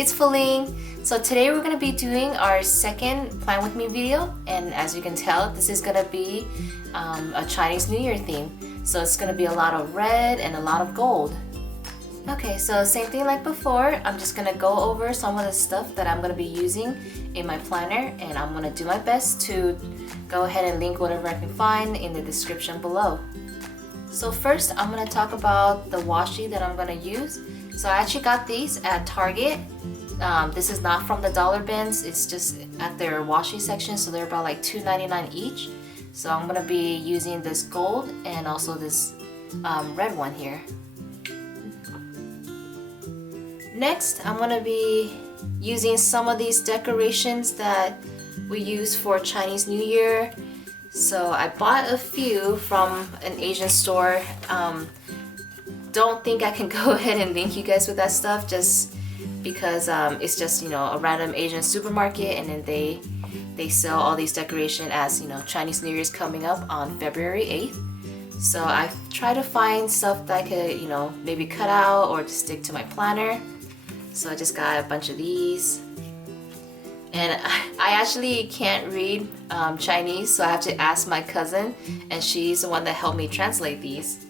it's Feline. So today we're going to be doing our second Plan With Me video, and as you can tell, this is going to be a Chinese New Year theme. So it's going to be a lot of red and a lot of gold. Okay, so same thing like before, I'm just going to go over some of the stuff that I'm going to be using in my planner, and I'm going to do my best to go ahead and link whatever I can find in the description below. So first, I'm going to talk about the washi that I'm going to use. So I actually got these at Target. This is not from the dollar bins, it's just at their washi section, so they're about like $2.99 each. So I'm going to be using this gold and also this red one here. Next, I'm going to be using some of these decorations that we use for Chinese New Year. So I bought a few from an Asian store. Don't think I can go ahead and link you guys with that stuff just because it's just, you know, a random Asian supermarket, and then they sell all these decorations as, you know, Chinese New Year's coming up on February 8th. So I try to find stuff that I could, you know, maybe cut out or just stick to my planner. So I just got a bunch of these. And I actually can't read Chinese, so I have to ask my cousin, and she's the one that helped me translate these.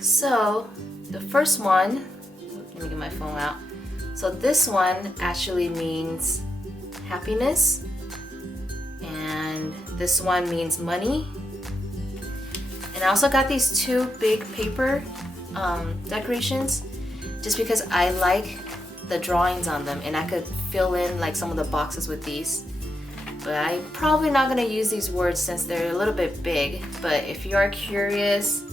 So the first one, let me get my phone out. So this one actually means happiness, and this one means money. And I also got these two big paper decorations just because I like the drawings on them, and I could fill in like some of the boxes with these. But I'm probably not going to use these words since they're a little bit big. But if you are curious,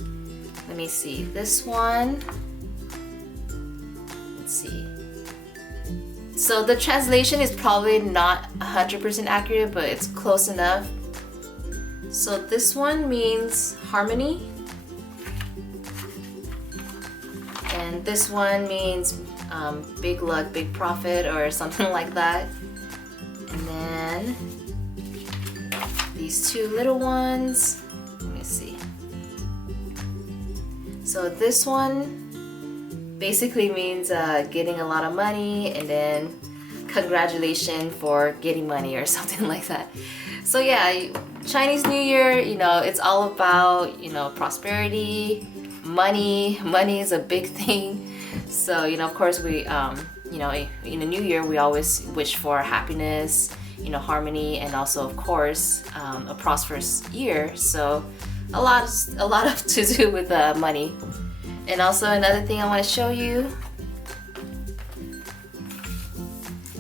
let me see. This one, let's see. So the translation is probably not 100% accurate, but it's close enough. So this one means harmony, and this one means big luck, big profit, or something like that. And then these two little ones, let me see. So this one basically means getting a lot of money, and then congratulations for getting money or something like that. So yeah, Chinese New Year, you know, it's all about, you know, prosperity, money. Money is a big thing. So, you know, of course we, you know, in the new year we always wish for happiness, you know, harmony, and also of course a prosperous year. So a lot of to do with money. And also another thing I want to show you.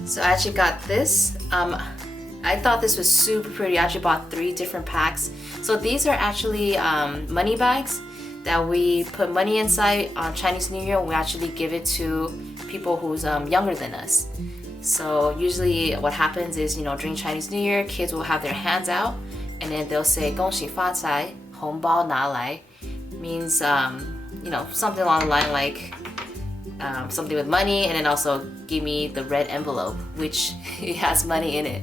So I actually got this. I thought this was super pretty. I actually bought 3 different packs. So these are actually money bags that we put money inside on Chinese New Year, and we actually give it to people who's younger than us. So usually what happens is, you know, during Chinese New Year, kids will have their hands out, and then they'll say 恭喜发财, 红包拿来, means you know, something along the line like something with money, and then also give me the red envelope, which it has money in it.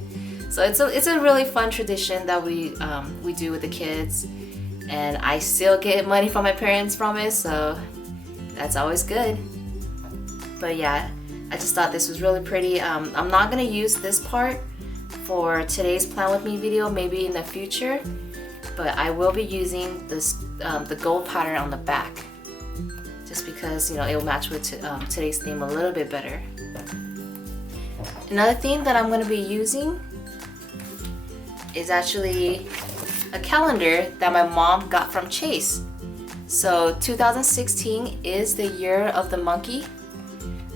So it's a really fun tradition that we do with the kids. And I still get money from my parents from it, so that's always good. But yeah, I just thought this was really pretty. I'm not gonna use this part for today's Plan With Me video, maybe in the future, but I will be using this the gold pattern on the back, just because, you know, it will match with today's theme a little bit better. Another thing that I'm gonna be using is actually a calendar that my mom got from Chase. So 2016 is the year of the monkey.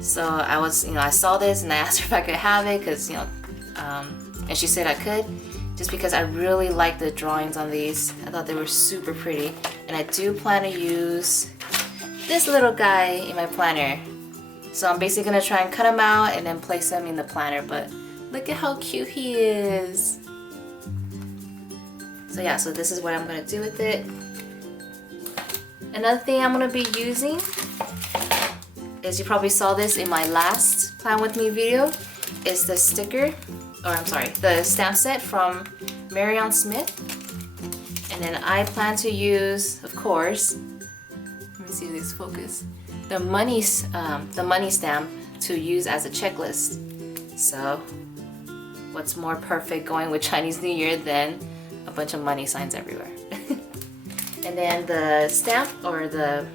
So I was, you know, I saw this and I asked her if I could have it, because, you know, and she said I could, just because I really like the drawings on these. I thought they were super pretty, and I do plan to use this little guy in my planner. So I'm basically gonna try and cut him out and then place him in the planner, but look at how cute he is. So yeah, so this is what I'm going to do with it. Another thing I'm going to be using is, you probably saw this in my last Plan With Me video, is the sticker, or I'm sorry, the stamp set from Marion Smith. And then I plan to use, of course, let me see if this focus, the money stamp to use as a checklist. So what's more perfect going with Chinese New Year than a bunch of money signs everywhere. And then the stamp or the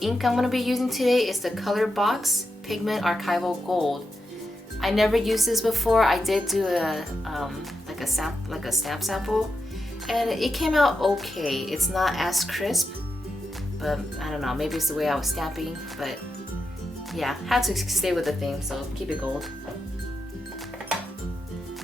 ink I'm going to be using today is the ColorBox Pigment Archival Gold. I never used this before. I did do a stamp sample, and it came out okay. It's not as crisp, but I don't know, maybe it's the way I was stamping, but yeah, had to stay with the theme, so keep it gold.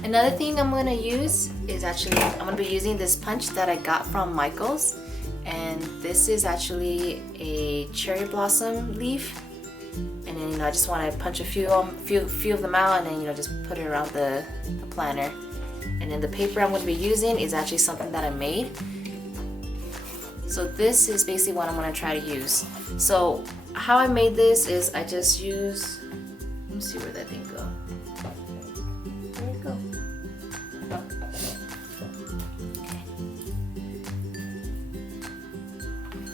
Another thing I'm going to use is actually, I'm going to be using this punch that I got from Micheals, and this is actually a cherry blossom leaf. And then, I just want to punch a few of them out, and then, just put it around the planner. And then the paper I'm going to be using is actually something that I made. So this is basically what I'm going to try to use. So how I made this is I just use, let me see where that thing go. There you go.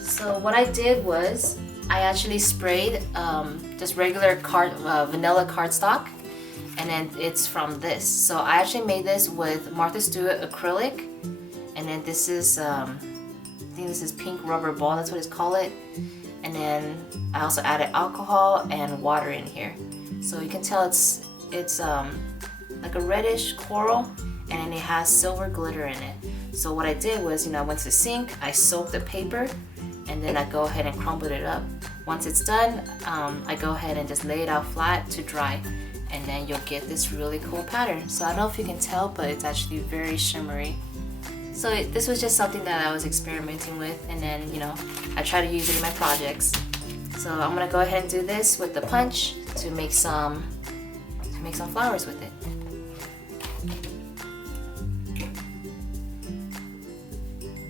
So what I did was I actually sprayed just regular vanilla cardstock, and then it's from this. So I actually made this with Martha Stewart acrylic, and then this is I think this is pink rubber ball, that's what it's called it. And then I also added alcohol and water in here, so you can tell it's like a reddish coral, and then it has silver glitter in it. So what I did was, I went to the sink, I soaked the paper, and then I go ahead and crumbled it up. Once it's done, I go ahead and just lay it out flat to dry, and then you'll get this really cool pattern. So I don't know if you can tell, but it's actually very shimmery. So this was just something that I was experimenting with, and then I try to use it in my projects. So I'm gonna go ahead and do this with the punch to make some flowers with it.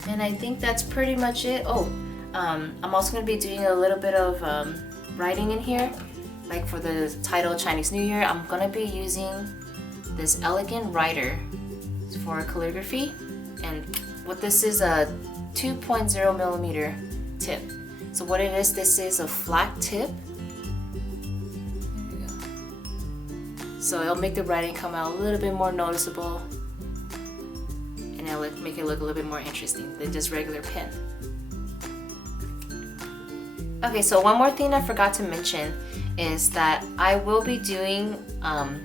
And I think that's pretty much it. Oh, I'm also going to be doing a little bit of writing in here. Like for the title Chinese New Year, I'm going to be using this Elegant Writer for calligraphy. And what this is a 2.0 millimeter tip. So what it is, this is a flat tip. There you go. So it'll make the writing come out a little bit more noticeable, and it'll make it look a little bit more interesting than just regular pen. Okay, so one more thing I forgot to mention is that I will be doing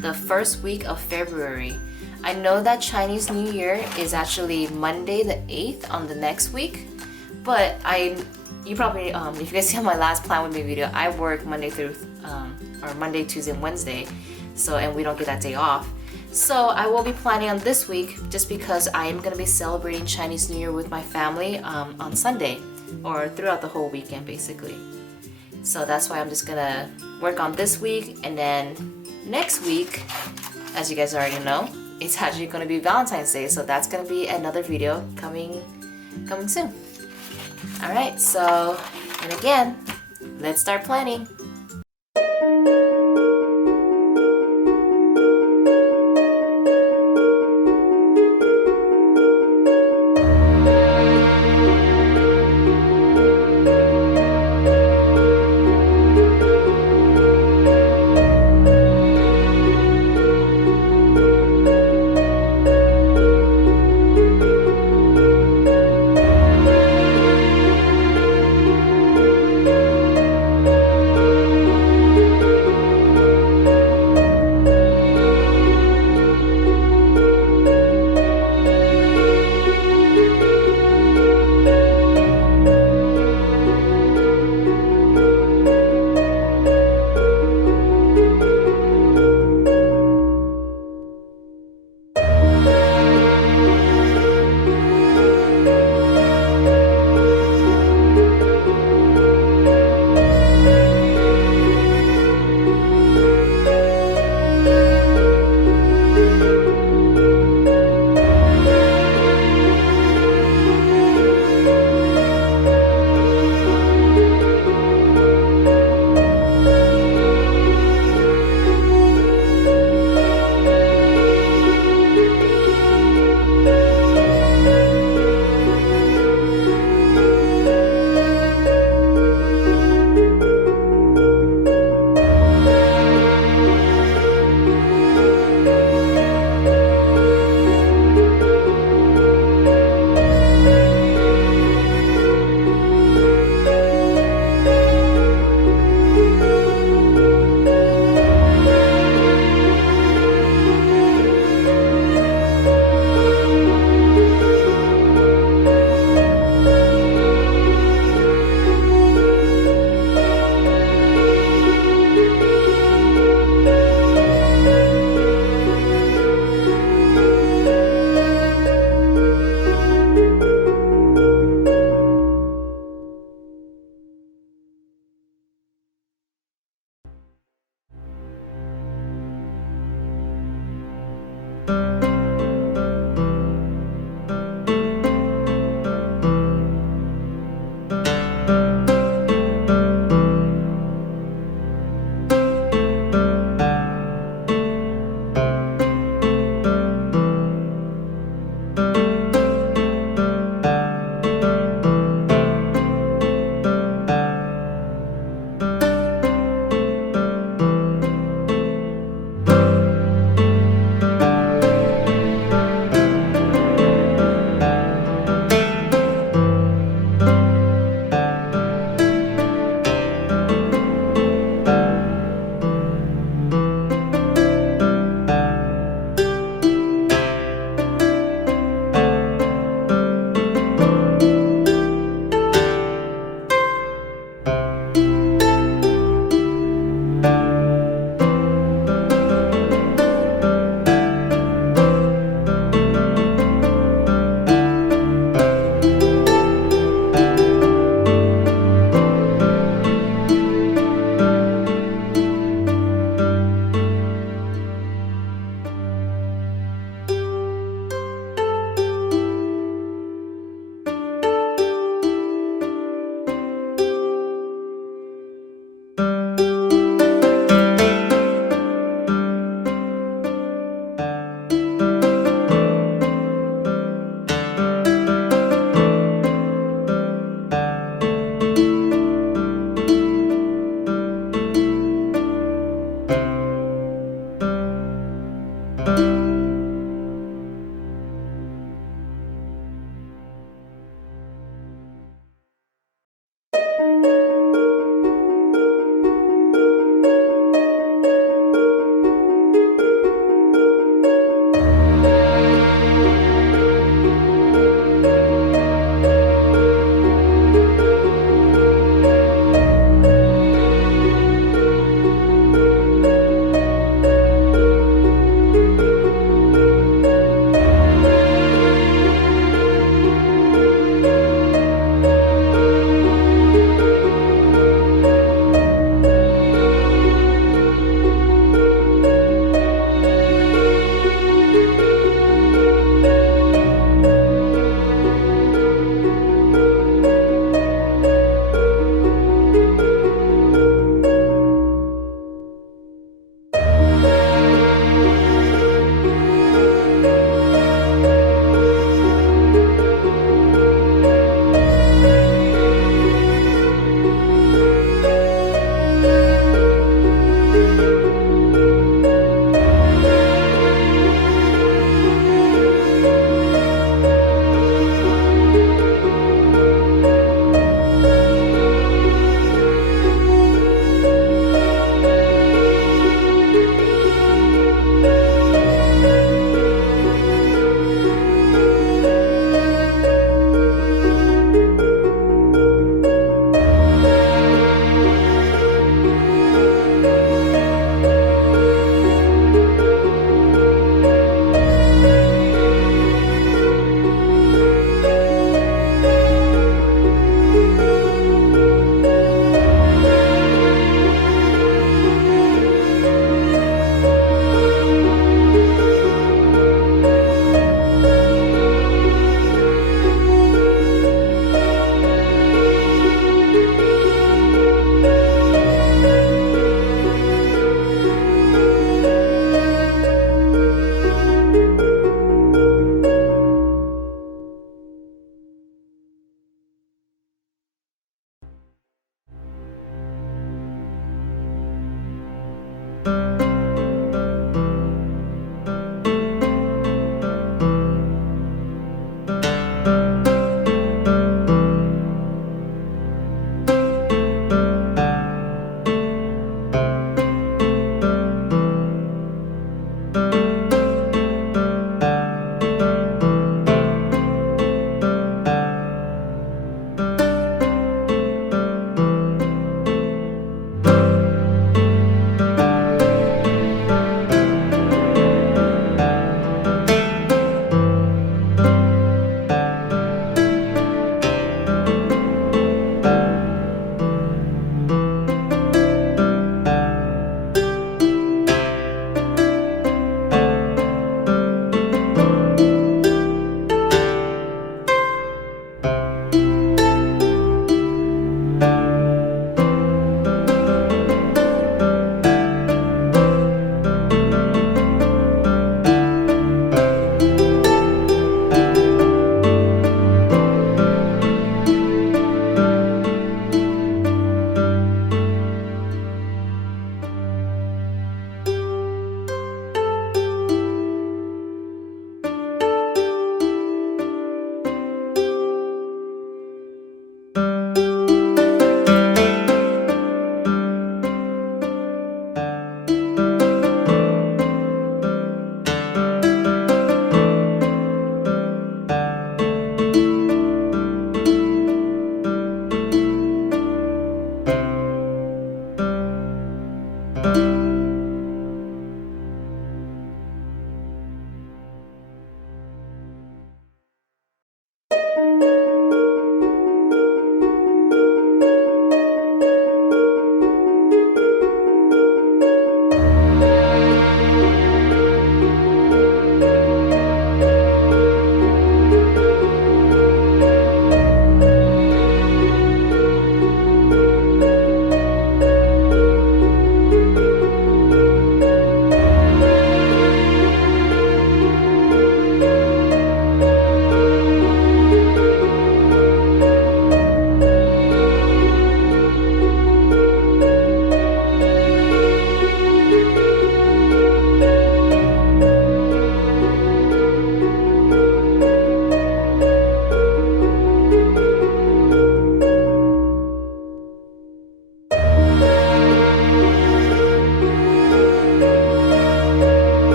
the first week of February. I know that Chinese New Year is actually Monday the 8th on the next week, but you probably, if you guys see on my last Plan With Me video, I work Monday, Tuesday, and Wednesday, and we don't get that day off. So I will be planning on this week just because I am going to be celebrating Chinese New Year with my family on Sunday, or throughout the whole weekend basically. So that's why I'm just gonna work on this week, and then next week, as you guys already know, it's actually gonna be Valentine's Day, so that's gonna be another video coming soon. Alright, so, and again, let's start planning.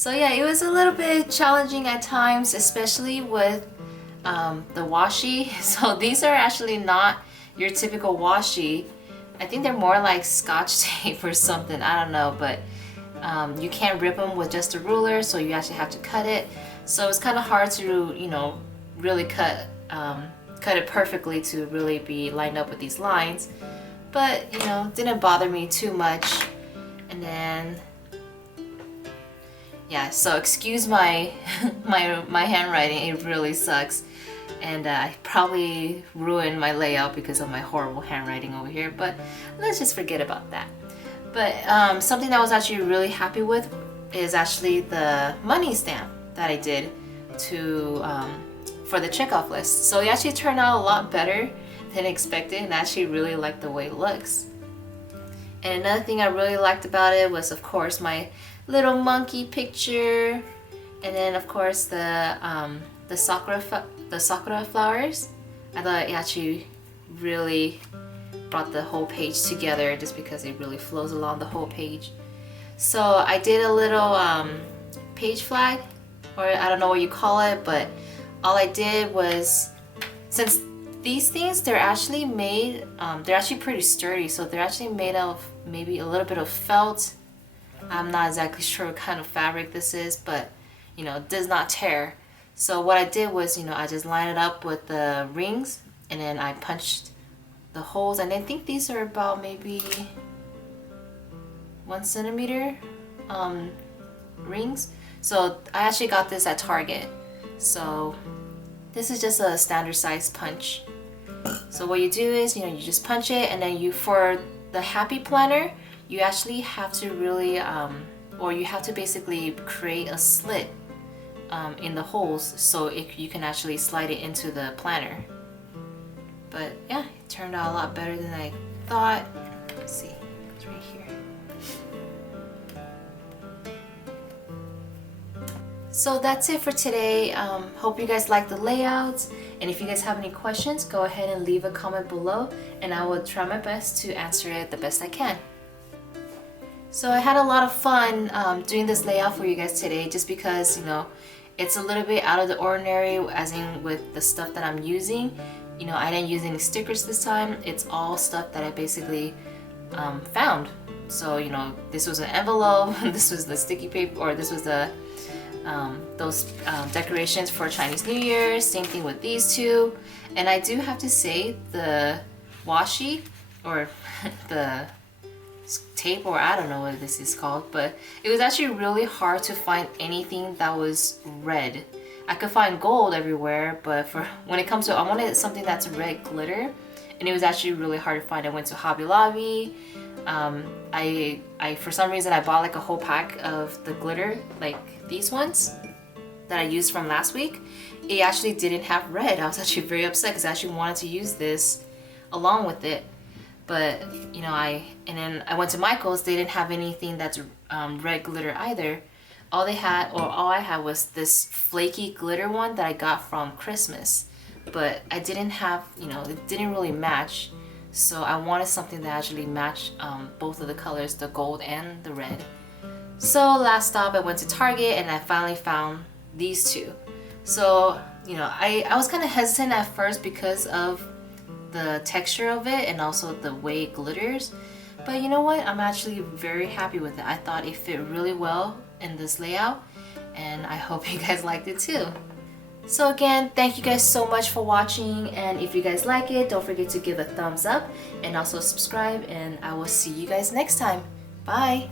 So yeah, it was a little bit challenging at times, especially with the washi. So these are actually not your typical washi. I think they're more like scotch tape or something, I don't know, but you can't rip them with just a ruler, so you actually have to cut it. So it's kind of hard to, you know, really cut it perfectly to really be lined up with these lines. But, you know, didn't bother me too much. And then, yeah, so excuse my my handwriting, it really sucks. And I probably ruined my layout because of my horrible handwriting over here, but let's just forget about that. But something that I was actually really happy with is actually the money stamp that I did to for the checkoff list. So it actually turned out a lot better than expected, and I actually really like the way it looks. And another thing I really liked about it was, of course, my little monkey picture, and then of course the sakura flowers. I thought it actually really brought the whole page together just because it really flows along the whole page. So I did a little page flag, or I don't know what you call it, but all I did was, since these things, they're actually made, they're actually pretty sturdy, so they're actually made of maybe a little bit of felt. I'm not exactly sure what kind of fabric this is, but you know, it does not tear. So what I did was, you know, I just lined it up with the rings, and then I punched the holes, and I think these are about maybe 1 centimeter rings. So I actually got this at Target. So this is just a standard size punch. So what you do is, you know, you just punch it, and then you, for the happy planner, you actually have to really, or you have to basically create a slit in the holes so you can actually slide it into the planner. But yeah, it turned out a lot better than I thought. Let's see, it's right here. So that's it for today. Hope you guys like the layouts, and if you guys have any questions, go ahead and leave a comment below, and I will try my best to answer it the best I can. So I had a lot of fun doing this layout for you guys today, just because, you know, it's a little bit out of the ordinary, as in with the stuff that I'm using. You know, I didn't use any stickers this time. It's all stuff that I basically found. So, you know, this was an envelope, this was the sticky paper, or this was the those decorations for Chinese New Year. Same thing with these two. And I do have to say, the washi, or the tape, or I don't know what this is called, but it was actually really hard to find anything that was red. I could find gold everywhere, but for when it comes to, I wanted something that's red glitter, and it was actually really hard to find. I went to Hobby Lobby. I for some reason I bought like a whole pack of the glitter, like these ones that I used from last week. It actually didn't have red. I was actually very upset because I actually wanted to use this along with it. But you know, and then I went to Micheals. They didn't have anything that's red glitter either. All they had, or all I had, was this flaky glitter one that I got from Christmas. But I didn't have, you know, it didn't really match. So I wanted something that actually matched both of the colors, the gold and the red. So last stop, I went to Target, and I finally found these two. So, you know, I was kind of hesitant at first because of the texture of it and also the way it glitters. But you know what? I'm actually very happy with it. I thought it fit really well in this layout, and I hope you guys liked it too. So again, thank you guys so much for watching, and if you guys like it, don't forget to give a thumbs up and also subscribe, and I will see you guys next time. Bye!